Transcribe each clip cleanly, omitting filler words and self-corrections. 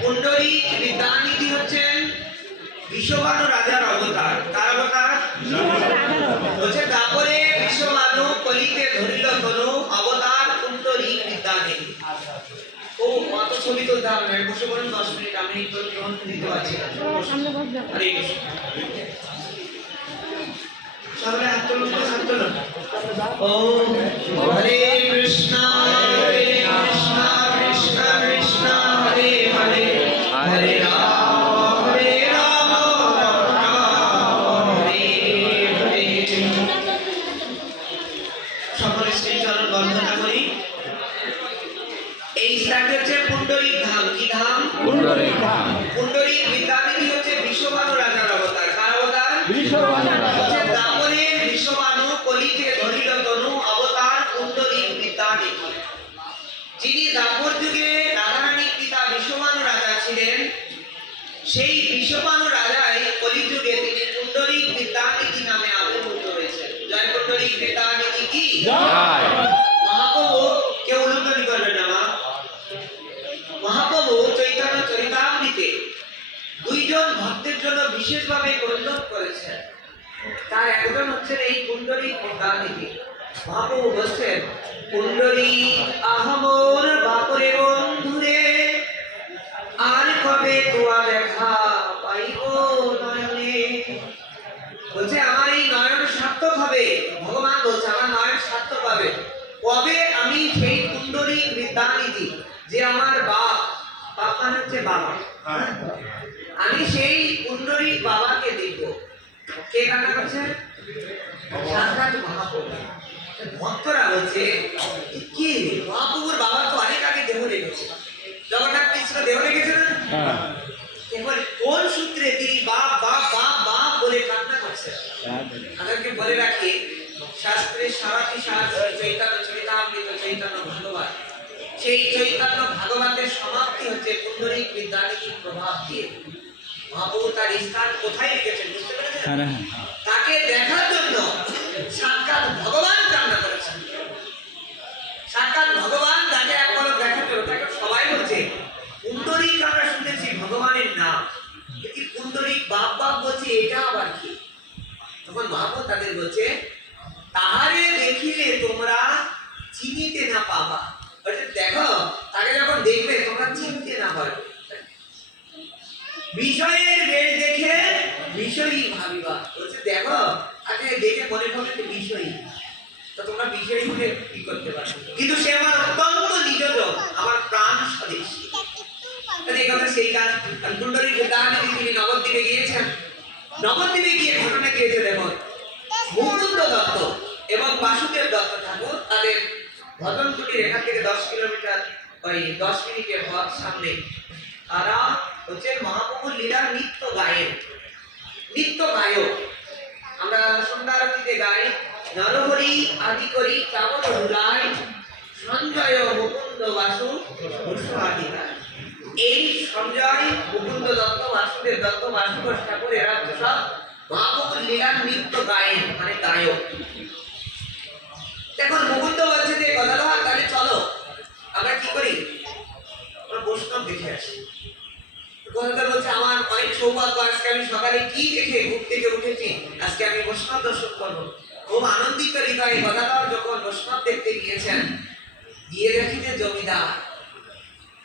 পুণ্ডরী বিদ্যানিধি হচ্ছেন বিশ্বভানু রাজার অবতার। কার অবতার? বলছে তারপরে বিশ্বভানু কলিতে ধরিল তনু অবতার পুণ্ডরী বিদ্যানিধি। ও কত ছবি তুলতে হবে না, বসে বলুন 10 মিনিট, আমি তো গ্রন্থ দিতে পারছি না। হরে কৃষ্ণ। সবাই হাত তুলুন, হাত তুলুন। ওম হরে কৃষ্ণ হরে কৃষ্ণ কৃষ্ণ কৃষ্ণ হরে হরে হরে রাম হরে রাম রাম রাম হরে হরে। সকলে শ্রী চরণ বন্দনা করি। এই স্থানটি হচ্ছে পুণ্ডরীক ধাম। কি ধাম? পুণ্ডরীক ধাম। পুণ্ডরীক বিদ্যানিধি হচ্ছে বিশ্বভানু রাজার অবতার। কার অবতার? বিশ্বভানু রাজা। তারপরে বিশ্বভানু কলিতে ধরিল তনু অবতার পুণ্ডরীক বিদ্যানিধি। যিনি দ্বাপর যুগে রাধারানীর পিতা বিশ্বভানু রাজা ছিলেন, সেই বিশ্বভানু রাজাই কলিযুগে তিনি পুণ্ডরীক বিদ্যানিধি নামে আবির্ভূত হয়েছেন। জয় পুণ্ডরীক বিদ্যানিধি কি জয়। মহাপ্রভু কেউ উল্লেখ করবেন না। মহাপ্রভু চৈতন্য চরিতামৃতে দুইজন ভক্তের জন্য বিশেষভাবে উল্লেখ করেছেন। তার একজন হচ্ছেন এই পুণ্ডরীক বিদ্যানিধি। মহাপ্রভু বলছেন, পুণ্ডরীক আহমোর বাপরে বন্ধুরে, আর কবে তোয়া দেখা পাইব নয়নে। বলছে আমার এই নয়ন সার্থক হবে। ভগবান বলছে আমার নয়ন সার্থক হবে কবে আমি সেই পুণ্ডরীক বিদ্যানিধি, যে আমার বাপ, বাপ মানে হচ্ছে বাবা, আমি সেই পুণ্ডরীক বাবাকে দেখব। কে কান্না করছে? সাক্ষাৎ মহাপ্রভু। ভক্তরা বলছে কি মহাপ্রভুর বাবা তো অনেক আগে দেহ রেখেছে, জগন্নাথ কৃষ্ণ দেহ রেখেছে না? এবার কোন সূত্রে তিনি বাপ বাপ বাপ বাপ বলে কান্না করছেন? আমাদেরকে বলে রাখি, শাস্ত্রের সারাটি শাস্ত্র চৈতন্য চরিতামৃত চৈতন্য ভাগবত, সেই চৈতন্য ভাগবতের সমাপ্তি হচ্ছে পুণ্ডরীক বিদ্যানিধির প্রভাব দিয়ে। মহাপ্রভু তার স্থান কোথায় রেখেছেন বুঝতে পেরেছেন? তাকে দেখার জন্য সাক্ষাৎ ভগবান কান্না করেছেন। সাক্ষাৎ ভগবান তাকে এক পলক দেখার জন্য, তাকে সবাই বলছে পুণ্ডরীক আমরা শুনেছি ভগবানের নাম, কিন্তু পুণ্ডরীক বাপ বাপ বলছে এটা আবার কি? তখন মহাপ্রভু তাদের বলছে, তাহারে দেখিলে তোমরা চিনিতে না পাবা। দেখো তাকে যখন দেখবে তোমরা চিনতে না পারবে। বিষয়ের বেশ দেখে বিষয়ী ভাবিবা। বলছে দেখো তাকে দেখে মনে করবে যে বিষয়ী, তো তোমরা বিষয়ী বলে কি করতে পারো, কিন্তু সে আমার অত্যন্ত নিজজন, আমার প্রাণ স্বদেশ। এই কথা সেই কাজ। পুণ্ডরীক বিদ্যানিধি তিনি নবদ্বীপে গিয়েছেন। নবদ্বীপে গিয়ে ঘটনা গিয়েছে দেখুন, মুকুন্দ দত্ত এবং বাসুদেব দত্ত ঠাকুর তাদের ভজন কুটির এখান থেকে 10 কিলোমিটার, ওই 10 মিনিটের পথ সামনে। তারা হচ্ছেন মহাপ্রভুর লীলার নিত্য গায়েন, নিত্য গায়ক। আমরা সন্ধ্যা আরতিতে গাই, নরহরি আদি করি চাবল রুলাই, সঞ্জয় মুকুন্দ বাসু আদিকার। এই সঞ্জয় মুকুন্দ দত্ত বাসুদেব দত্ত বাসুদেব ঠাকুর এরা সব মহাপ্রভুর লীলার নিত্য গায়েন, মানে গায়ক। এখন মুকুন্দ বলছে যে গদাধর তাহলে চলো আমরা কি করি, আমরা বৈষ্ণব দেখে আসি। গদাধর বলছে আমার অনেক সৌভাগ্য, আজকে আমি সকালে কি দেখে ঘুম থেকে উঠেছি, আজকে আমি বৈষ্ণব দর্শন করবো। খুব আনন্দিত হৃদয়ে গদাধর যখন বৈষ্ণব দেখতে গিয়েছেন, গিয়ে দেখি যে জমিদার,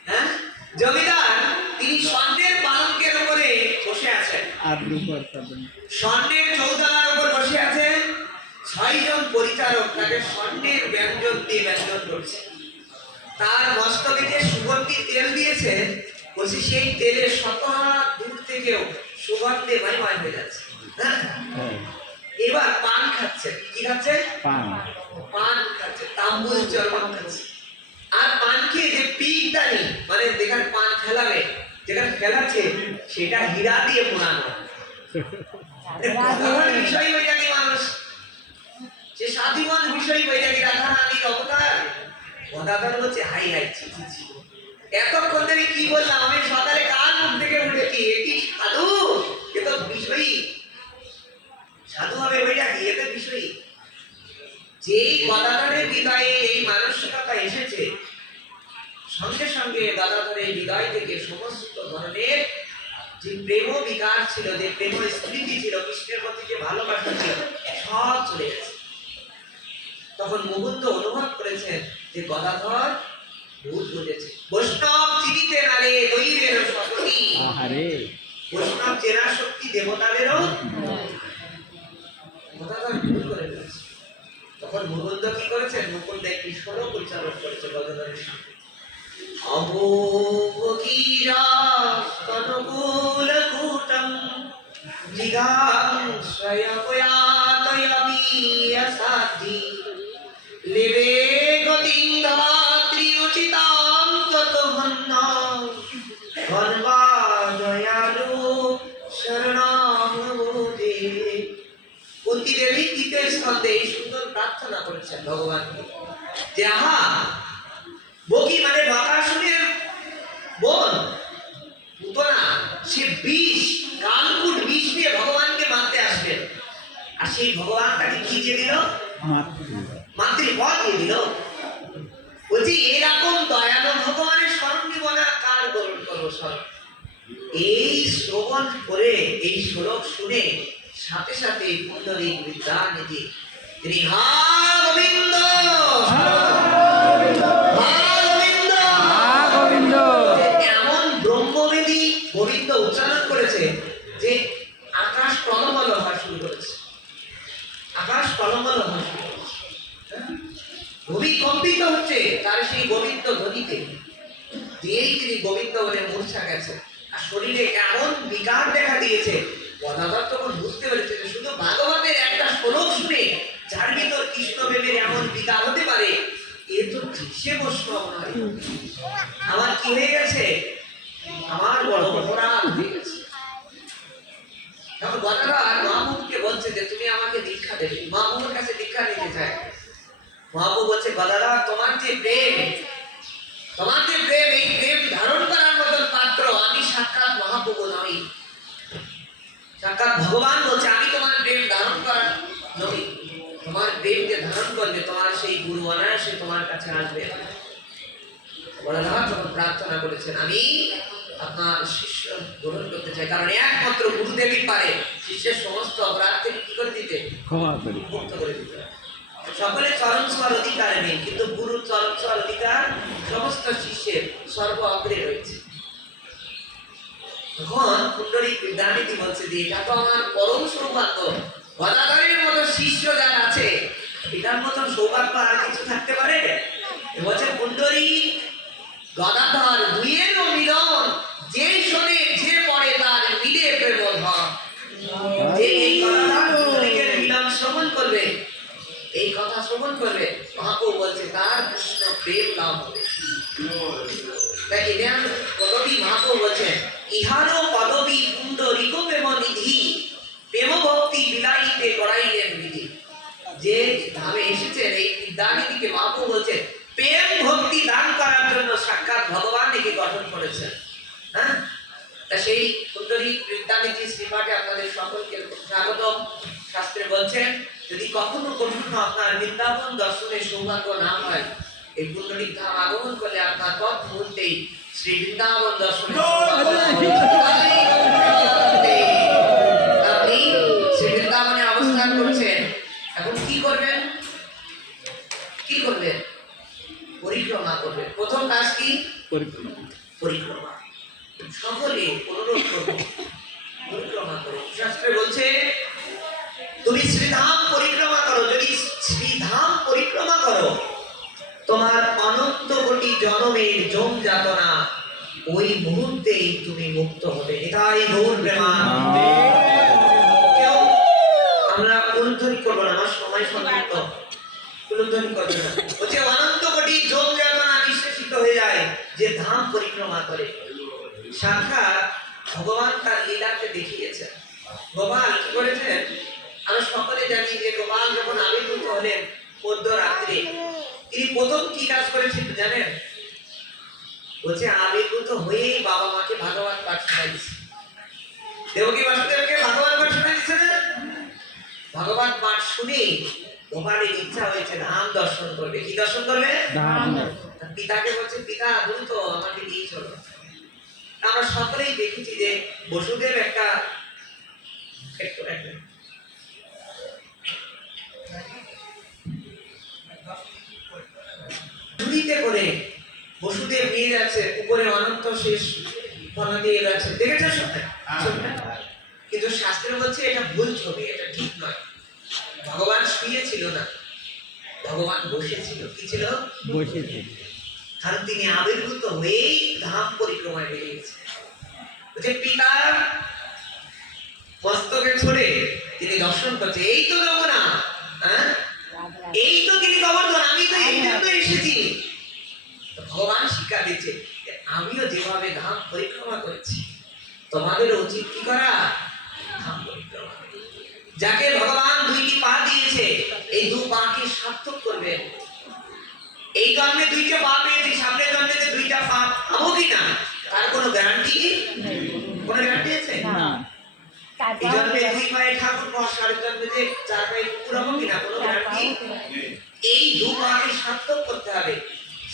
হ্যাঁ জমিদার তিনি স্বর্ণের পালঙ্কের উপরে বসে আছেন, স্বর্ণের চৌতালার উপর বসে আছেন। 6 জন পরিচারক তাকে স্বর্ণের ব্যঞ্জন দিয়ে ব্যঞ্জন করছে। তার মস্তকে যে সুগন্ধি তেল দিয়েছে, বলছি সেই তেলের শতহাত দূর থেকেও সুগন্ধে ময়ময় হয়ে যাচ্ছে। এবার পান খাচ্ছে। কি খাচ্ছে? পান খাচ্ছে, তাম্বুল চর্বণ খাচ্ছে। আর পান খেয়ে যে পিকদানি, মানে যেখানে পান ফেলাবে, যেখানে ফেলাচ্ছে সেটা হীরা দিয়ে মোড়ানো। বিষয় হয়ে যাবে মানুষ, যে সাধুবান বিষয় হয়ে যাবে রাধারানীর অবতার। গদাধর বলছে হাই হাই ছি ছি ছি, এতক্ষণ ধরে কি বললাম আমি, সকালে কার মুখ থেকে উঠেছি, এটি সাধু, এ তো বিষয়ী। সাধু হবে হয়ে যাবে, এ তো বিষয়ী। যে গদাধরের হৃদয়ে এই মানসিকতা এসেছে, সঙ্গে সঙ্গে সঙ্গে গদাধরের হৃদয় থেকে সমস্ত ধরনের যে প্রেম বিকার ছিল, যে প্রেম স্মৃতি ছিল, কৃষ্ণের প্রতি যে ভালোবাসা ছিল, সব চলে গেছে। তখন মুকুন্দ অনুভব করেছেন যে গদাধর ভুল বুঝেছে। বৈষ্ণব চিনিতে না রে দৈবের শক্তি, বৈষ্ণব চেনার শক্তি দেবতাদেরও। গদাধর ভুল করে ফেলেছে। তখন মুকুন্দ কি করেছেন? মুকুন্দ একটি শ্লোক উচ্চারণ করেছে গদাধরের সামনে। অবোগীরা কনকুলকূটং জিগাং স্বয়পয়াতয়মিয়সাধি লিবে গতিং ধাত্রি উচিতাং ততভন্না ধন্বাদয়ালু শরণাং মুদে। কুন্তী দেবী দ্বিতীয় স্কন্ধে এই সুন্দর প্রার্থনা করেছেন ভগবানকে যে আহা, বকি মানে বকাসুরের বোন পুতনা, সে বিষ, কালকুট বিষ নিয়ে ভগবানকে মারতে আসবেন। আর সেই ভগবান তাকে কি দিয়ে দিল? মাতৃপদ দিয়ে দিল। বলছি এরকম দয়ালু ভগবানের স্মরণ নিব না, কার গ্রহণ করবো স্মরণ? এই শ্রবণ করে, এই শ্লোক শুনে সাথে সাথে পুণ্ডরীক বিদ্যানিধি তিনি হা গোবিন্দ এমন ব্রহ্মবেদী গোবিন্দ উচ্চারণ করেছে যে আকাশ টলমল হওয়া শুরু করেছে। আকাশ টলমল হওয়া শুরু করেছে, ভূমি কম্পিত হচ্ছে তার সেই গোবিন্দ ধ্বনিতে। দিয়েই তিনি গোবিন্দ বলে মূর্ছা গেছে। আর শরীরে এমন বিকার দেখা দিয়েছে, গদাধর তখন বুঝতে পেরেছে যে শুধু ভাগবতের একটা শ্লোক শুনে যার ভিতর কৃষ্ণ প্রেমের এমন বিকার হতে পারে, এ তো সে বৈষ্ণব নয়। আমার কি হয়ে গেছে? আমার বড় অপরাধ হয়ে গেছে। তখন গদাধর মহাপ্রভুকে বলছে যে তুমি আমাকে দীক্ষা দেবে। মহাপ্রভুর কাছে দীক্ষা নিতে চায়। মহাপ্রভু বলছে গদাধর, তোমার যে প্রেম, তোমার যে প্রেম, এই প্রেম ধারণ করার মতন পাত্র আমি সাক্ষাৎ মহাপ্রভু নই। সাক্ষাৎ ভগবান বলছে আমি তোমার প্রেম ধারণ করার নই। তোমার প্রেমকে ধারণ করলে তোমার সেই গুরু অনায়াসে তোমার কাছে আসবে। গদাধর যখন প্রার্থনা করেছেন আমি আপনার শিষ্য গ্রহণ করতে চাই, কারণ একমাত্র গুরুদেবই পারে শিষ্যের সমস্ত অপরাধ থেকে কি করে দিতে? মুক্ত করে দিতে। সকলে চরণ ছোঁয়ার অধিকার নেই, কিন্তু গুরুর চরণ ছোঁয়ার অধিকার সমস্ত শিষ্যের সর্ব অগ্রে রয়েছে। তখন পুণ্ডরীক বিদ্যানিধি বলছে যে এটা তো আমার পরম সৌভাগ্য। গদাধরের মতো শিষ্য যার আছে, এটার মতন সৌভাগ্য আর কিছু থাকতে পারে? বলছে পুণ্ডরীক গদাধর দুইয়েরও মিলন, যে শোনে যে পড়ে তার মিলে প্রেম ধন। যে এই গদাধর পুণ্ডরীকের মিলন শ্রবণ করবে, এই কথা শ্রবণ করবে, মহাপ্রভু বলছে তার কৃষ্ণ প্রেম লাভ হবে। তাই এদের পদবী মহাপ্রভু বলছেন ইহারও পদবী পুণ্ডরীক প্রেম নিধি, প্রেম ভক্তি বিলাইতে গড়াইলেন বিধি। যে ধামে এসেছেন এই বিদ্যানিধিকে মহাপ্রভু বলছেন প্রেম ভক্তি দান করার জন্য সাক্ষাৎ ভগবান একে গঠন করেছেন। হ্যাঁ, তা সেই পুণ্ডরীক বিদ্যানিধি শ্রীপাঠে আপনাদের সকলকে স্বাগতম। শাস্ত্রে বলছেন যদি কখনো আপনার বৃন্দাবন দর্শনের সৌভাগ্য না হয়, এই পুণ্ডরীক ধাম আগমন করলে আপনার পথ মুহূর্তেই শ্রী বৃন্দাবন দর্শনের আপনি শ্রী বৃন্দাবনে অবস্থান করছেন। এখন কি করবেন? কি করবেন? পরিক্রমা করবেন। প্রথম কাজ কি? পরিক্রমা। সকলে অনুরোধ করবো পরিক্রমা করো। শাস্ত্রে বলছে তুমি শ্রীধাম পরিক্রমা করো। যদি শ্রীধাম পরিক্রমা করো, তোমার অনন্ত কোটি জন্মের জম যাতনা ওই মুহূর্তেই তুমি মুক্ত হবে। এটাই গৌর প্রেমানন্দে। কেউ আমরা উল্লঙ্ঘন করবো না, আমার সময় সংক্ষিপ্ত, উল্লঙ্ঘন করবো না। বলছে অনন্ত কোটি জম যাতনা নিঃশেষিত হয়ে যায় যে ধাম পরিক্রমা করে। সাক্ষাৎ ভগবান তার লীলাকে দেখিয়েছেন। গোপাল কি করেছেন? আমরা সকলে জানি যে গোপাল যখন আবির্ভূত হলেন মধ্যরাত্রে, তিনি প্রথম কি কাজ করেছেন জানেন? বলছে আবির্ভূত হয়েই বাবা মাকে ভাগবত পাঠ শোনাই দিচ্ছে। দেবকী বাসুদেবকে ভাগবত পাঠ শোনাই দিচ্ছে না? ভাগবত পাঠ শুনে গোপালের ইচ্ছা হয়েছে ধাম দর্শন করবে। কি দর্শন করবে? ধাম। পিতাকে বলছে, পিতা দ্রুত আমাকে নিয়ে চলো। আমরা সকলেই দেখেছি যে বসুদেব একটা ঝুড়িতে করে বসুদেব নিয়ে যাচ্ছে, উপরে অনন্ত শেষ ফলা দিয়ে যাচ্ছে, দেখেছো ছবিটা? কিন্তু শাস্ত্র বলছে এটা ভুল ছবি, এটা ঠিক নয়। ভগবান শুয়েছিল না, ভগবান বসেছিল। কি ছিল? বসেছিল। কারণ তিনি আবির্ভূত হয়েই ধাম পরিক্রমায় বেরিয়েছে। পিতার মস্তকে ছড়ে তিনি দর্শন করছে, এই তো রমনা, এই তো তিনি গোবর্ধন, আমি তো এই জন্য এসেছি। ভগবান শিক্ষা দিচ্ছে, আমিও যেভাবে ধাম পরিক্রমা করছি, তোমাদের উচিত কি করা? ধাম পরিক্রমা। যাকে ভগবান দুইটি পা দিয়েছে, এই দু পাকে সার্থক করবেন। এই জন্মে দুইটা পা পেয়েছি, সামনের জন্মে যে দুইটা পা পাবো কিনা তার কোনো গ্যারান্টি নেই। কোনো গ্যারান্টি আছে? এই জন্মে দুই পায়ে ঠাকুর পাওয়া, সাড়ে জন্মে যে চার পায়ে পুরাবো কিনা কোনো গ্যারান্টি। এই দু পাকে সার্থক করতে হবে।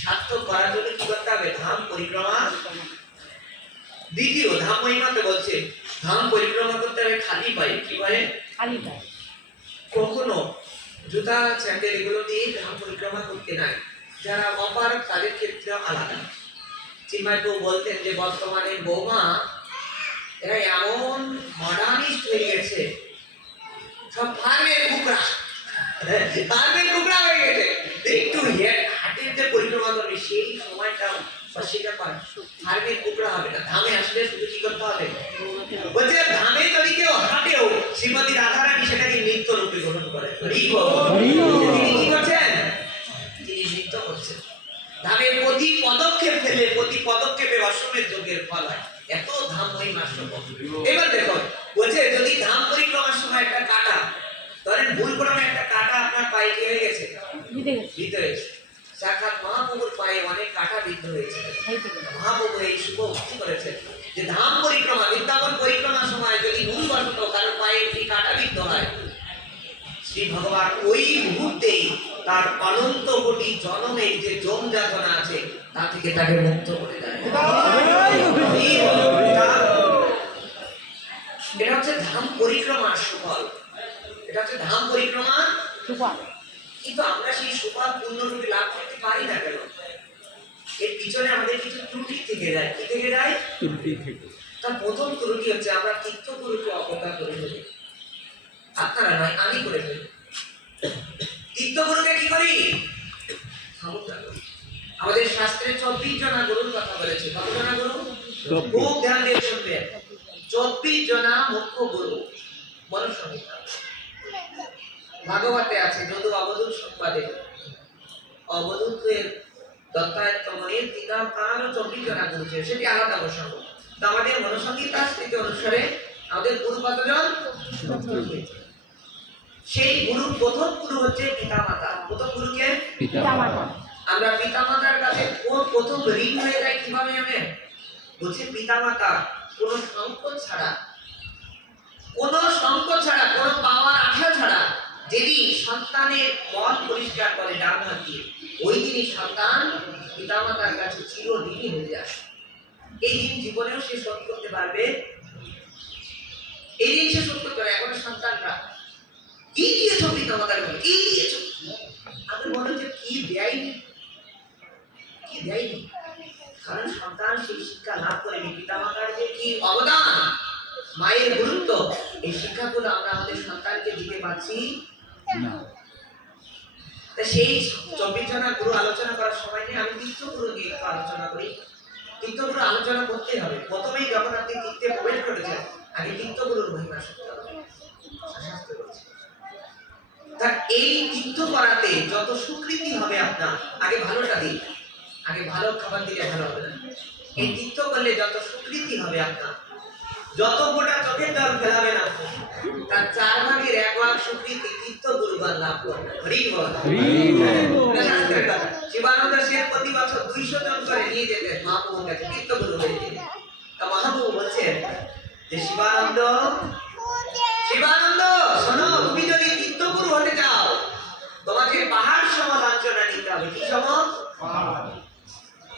সার্থক করার জন্য কি করতে হবে? ধাম পরিক্রমা। দ্বিতীয় ধাম মহিমাতে বলছে ধাম পরিক্রমা করতে হবে খালি পায়ে। কি পায়ে? খালি পায়ে। কখনো জুতা স্যান্ডেল এগুলো দিয়ে ধাম পরিক্রমা করতে নাই। যারা অপারক তাদের ক্ষেত্রে আলাদা। চিন্ময়বাবু বলতেন যে বর্তমানে বৌমা এরা এমন মডার্নিস্ট হয়ে গেছে, সব ফার্মের কুকড়া, ফার্মের কুকড়া হয়ে গেছে। একটু হাটের যে পরিক্রমা করবে সেই সময়টা সেটা পায়, ফার্মের কুকড়া হবে না। ধামে আসলে শুধু কি করতে হবে? বলছে ধামে যদি কেউ হাটেও শ্রীমতী রাধারানী সেটাকে নৃত্য রূপে গ্রহণ করে। তিনি কি করছেন? তিনি নৃত্য করছেন। ধামের প্রতি পদক্ষেপ ফেলে প্রতি পদক্ষেপে অশ্বমেধ যজ্ঞের ফল হয়। এত ধাম মহিমা সম্ভব। এবার দেখো বলছে যদি ধাম পরিক্রমার সময় একটা কাটা, ধরেন ভুল ক্রমে একটা কাটা আপনার পায়ে কি হয়ে গেছে? ভিতরে সাক্ষাৎ মহাপ্রভুর পায়ে অনেক কাটা বিদ্ধ হয়েছে। মহাপ্রভু এই শুভ ভক্তি করেছেন যে ধাম পরিক্রমা, বৃন্দাবন পরিক্রমার সময় যদি ভুলবশত কারো পায়ে একটি কাটা বিদ্ধ হয়, শ্রী ভগবান ওই মুহূর্তেই তার অনন্ত কোটি জন্মের যে জম যাতনা আছে তা থেকে তাকে মুক্ত করে দেয়। এটা হচ্ছে ধাম পরিক্রমার সুফল। এটা হচ্ছে ধাম পরিক্রমার সুফল। কিন্তু আমরা সেই সুফল পূর্ণরূপে লাভ করতে পারি না কেন? এর পিছনে আমাদের কিছু ত্রুটি থেকে যায়। কি থেকে যায়? ত্রুটি থেকে। তার প্রথম ত্রুটি হচ্ছে আমরা তীর্থগুরুকে অবজ্ঞা করে ফেলি। আপনারা নয়, আমি করে ফেলি। তীর্থগুরুকে কি করি? আমাদের শাস্ত্রে 24 জনা গুরুর কথা বলেছে। কত জনা গুরু? খুব ধ্যান দিয়ে শুনবেন। 24 জনা মুখ্য গুরু মনুসংহিতা ভাগবতে আছে। যদু অবধূত সংবাদে অবধূতের দত্তায়ত্ত মনের তিনার 24 জনা গুরু ছিল, সেটি আলাদা প্রসঙ্গ। তো আমাদের মনুসংহিতা স্মৃতি অনুসারে আমাদের গুরু কতজন? সেই গুরু প্রথম গুরু হচ্ছে পিতামাতা। প্রথম গুরুকে পিতামাতা। আমরা পিতামাতার কাছে কোন প্রথম ঋণ হয়ে যায় কিভাবে জানেন? বলছে পিতামাতা কোনো সংকোচ ছাড়া, কোনো পাওয়ার আশা ছাড়া যেদিন সন্তানের মন পরিষ্কার করে ডান হাত দিয়ে, ওই দিনই সন্তান পিতামাতার কাছে চিরঋণী হয়ে যায়। এই দিন জীবনেও সে শোধ করতে পারবে। এই দিন সে শোধ করতে পারে। এখন সন্তানরা কি দিয়েছ পিতামাতার কাছে? কি দিয়েছ? আমি মনে হচ্ছে কি দেয়নি, কি দেয়নি। কারণ সন্তান সেই শিক্ষা লাভ করেনি। পিতামাতার যে কি অবদান, মায়ের গুরুত্ব, এই শিক্ষাগুলো আমরা আমাদের সন্তানকে দিতে পারছি না। সেই 24 জনা গুরু আলোচনা করার সময় নিয়ে আমি তীর্থগুরু নিয়ে আলোচনা করি। তীর্থগুরু আলোচনা করতেই হবে। প্রথমেই যখন আপনি তীর্থে প্রবেশ করেছেন, আগে তীর্থগুরুর মহিমা শিখতে হবে। এই তীর্থ করাতে যত স্বীকৃতি হবে আপনার, আগে ভালোটা দিন। আগে ভালো খাবার দিলে ভালো হবে না। এই তীর্থ করলে যত স্বীকৃতি হবে আপনার, যত গোটা চোখের জল ফেলাবেন আপনি, তার 4 ভাগের 1 ভাগ স্বীকৃতি তীর্থ গুরুবার লাভ করবেন। হরি বল। শিবানন্দ সেন প্রতি বছর 200 জন করে নিয়ে যেতেন মহাপ্রভুর কাছে, তীর্থ গুরু হয়ে যেতেন। তা মহাপ্রভু বলছেন যে শিবানন্দ শোনো, তুমি যদি তীর্থগুরু হতে চাও তোমাকে পাহাড় সম লাঞ্ছনা নিতে হবে। কি সম?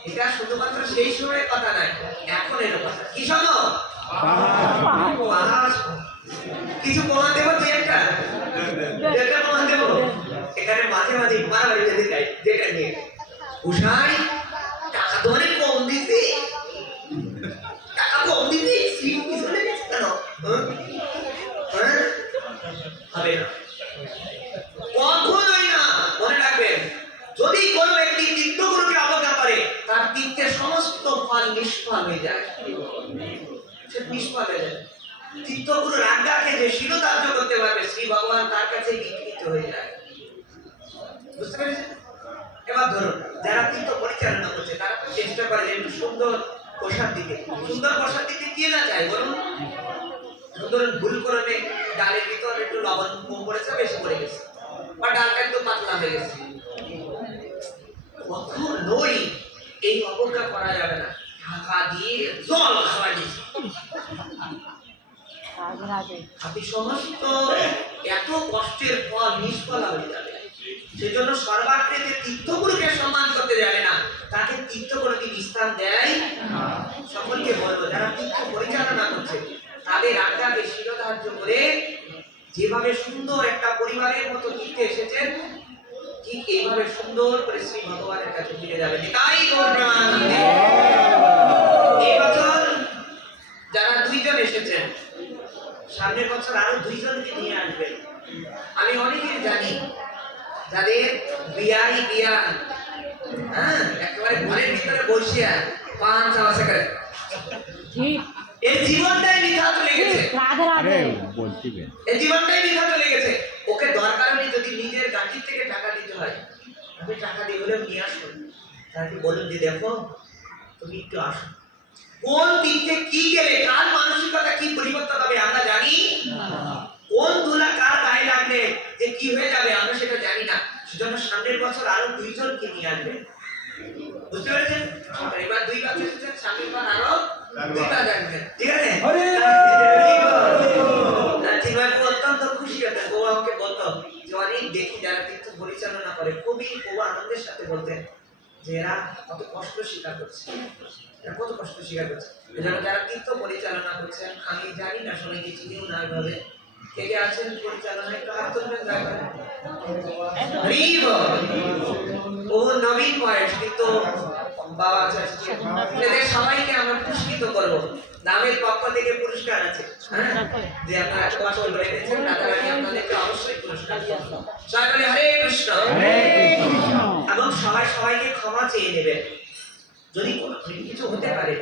এটা শুধুমাত্র সেই সময়ের কথা নয়, এখনের কথা। কি শোনো? পাহাড়। কিছু প্রমাণ দেবো, তুই একটা প্রমাণ দেবো। এখানে মাঝে মাঝে মারামারি যেতে চাই, যেটা নিয়ে উষাই টাকা তো অনেক কম দিতে, টাকা কম দিতে সিট পিছনে গেছে কেন? হবে না, কখনোই না। মনে রাখবেন, যদি কোনো ব্যক্তি তীর্থগুরুকে অবজ্ঞা করে, তার তীর্থের সমস্ত ফল নিষ্ফল হয়ে যায়, সে নিষ্ফল হয়ে যায়। তীর্থগুরুর আজ্ঞাকে যে শিরোধার্য করতে পারবে, শ্রী ভগবান তার কাছে বিকৃত হয়ে যায়। বুঝতে পেরেছেন? এবার ধরুন, যারা তীর্থ পরিচালনা করছে, তারা চেষ্টা করে যে একটু সুন্দর প্রসাদ দিতে। সুন্দর প্রসাদ দিতে কে না চায় বলুন? ধরুন ভুল করে ডালের ভিতর একটু লবণ কম পড়েছে, বেশি পড়ে গেছে, বা ডালটা একটু পাতলা হয়ে গেছে, কখনোই এই অবজ্ঞা করা যাবে না। ঢাকা দিয়ে জল খাওয়া দিচ্ছে, আপনি সমস্ত এত কষ্টের ফল নিষ্ফল হয়ে যাবে। সেজন্য সর্বাগ্রে যে তীর্থগুরুকে সম্মান করতে যাবে না, তাকে তীর্থ কোনোদিন স্থান দেয় না। সকলকে বলবো, যারা তীর্থ পরিচালনা করছে, তাদের আজ্ঞাকে শিরোধার্য করে যেভাবে সুন্দর একটা পরিবারের মতো তীর্থে এসেছেন, ঠিক এইভাবে সুন্দর করে শ্রী ভগবানের কাছে ফিরে যাবেন। তাই এই বছর যারা 2 জন এসেছেন, সামনের বছর আরো 2 জনকে নিয়ে আসবেন। আমি অনেকের জানি যাদের বিয়াই বিয়ান, হ্যাঁ, একেবারে ঘরের ভিতরে বসে পান চাওয়াশা করে, এর জীবনটাই মিথ্যা চলে গেছে। এই জীবনটাই মিথ্যা চলে গেছে। ওকে দরকার নেই, যদি নিজের গাড়ির থেকে টাকা দিতে হয়, আপনি টাকা দিয়ে হলেও নিয়ে আসুন। তাকে বলুন যে দেখো, তুমি একটু আসো। কোন তীর্থে কি গেলে কার মানসিকতা কি পরিবর্তন হবে আমরা জানি না। কোন ধুলা কার গায়ে লাগলে যে কি হয়ে যাবে আমরা সেটা জানি না। সেজন্য সামনের বছর আরো 2 জনকে নিয়ে আসবেন। বুঝতে পেরেছেন? এবার 2 বছর এসেছেন, সামনের বার আরো 2 বার আসবেন। ঠিক আছে? অত্যন্ত খুশি হতেন। বউ আমাকে বলতো যে অনেক দেখি যারা তীর্থ পরিচালনা করে, খুবই বউ আনন্দের সাথে বলতেন যে এরা কত কষ্ট স্বীকার করছে, এরা কত কষ্ট স্বীকার করছে। এজন্য যারা তীর্থ পরিচালনা করছেন, আমি জানি না সবাইকে চিনিও না এভাবে, কে কে আছেন পরিচালনায়, একটু হাত তুলবেন দয়া করে। ও নবীন বয়স, কিন্তু বাবা চাচ্ছে এদের সবাইকে আমরা পুরস্কৃত করব। নামের পক্ষ থেকে পুরস্কার আছে, যে আপনারা কষ্ট করেছেন, তাদেরকে আপনাদেরকে অবশ্যই পুরস্কার করব। সকলে হরে কৃষ্ণ, এবং সবাইকে ক্ষমা চেয়ে নেবেন যদি কোনো কিছু হতে পারে।